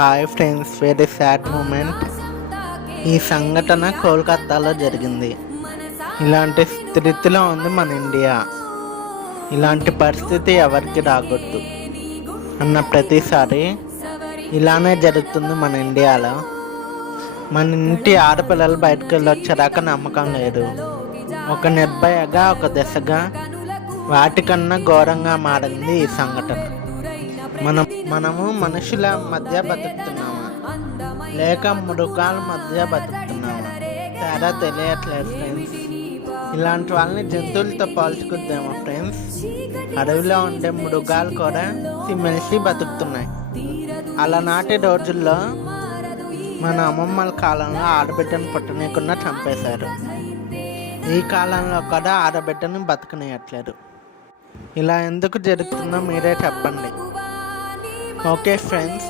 Hi friends, very sad moment. ఈ సంఘటన కోల్కతాలో జరిగింది. ఇలాంటి స్థితిలో ఉంది మన ఇండియా. ఇలాంటి పరిస్థితి ఎవరికి రాకూడదు అన్న ప్రతిసారి ఇలానే జరుగుతుంది మన ఇండియాలో. మన ఇంటి ఆడపిల్లలు బయటకు వెళ్ళొచ్చేదాకా నమ్మకం లేదు. ఒక నిర్భయగా, ఒక దశగా వాటికన్నా ఘోరంగా మారింది ఈ సంఘటన. మనము మనుషుల మధ్య బతుకుతున్నామా లేక మృగాల మధ్య బతుకుతున్నామా తేడా తెలియట్లేదు ఫ్రెండ్స్. ఇలాంటి వాళ్ళని జంతువులతో పోల్చుకుందామా ఫ్రెండ్స్? అడవిలో ఉండే మృగాలు కూడా మెలిసి బతుకుతున్నాయి. అలనాటి రోజుల్లో మన అమ్మమ్మల కాలంలో ఆడబిడ్డను పుట్టనీయకుండా చంపేశారు. ఈ కాలంలో కూడా ఆడబిడ్డను బతకనియట్లేదు. ఇలా ఎందుకు జరుగుతుందో మీరే చెప్పండి. Okay friends.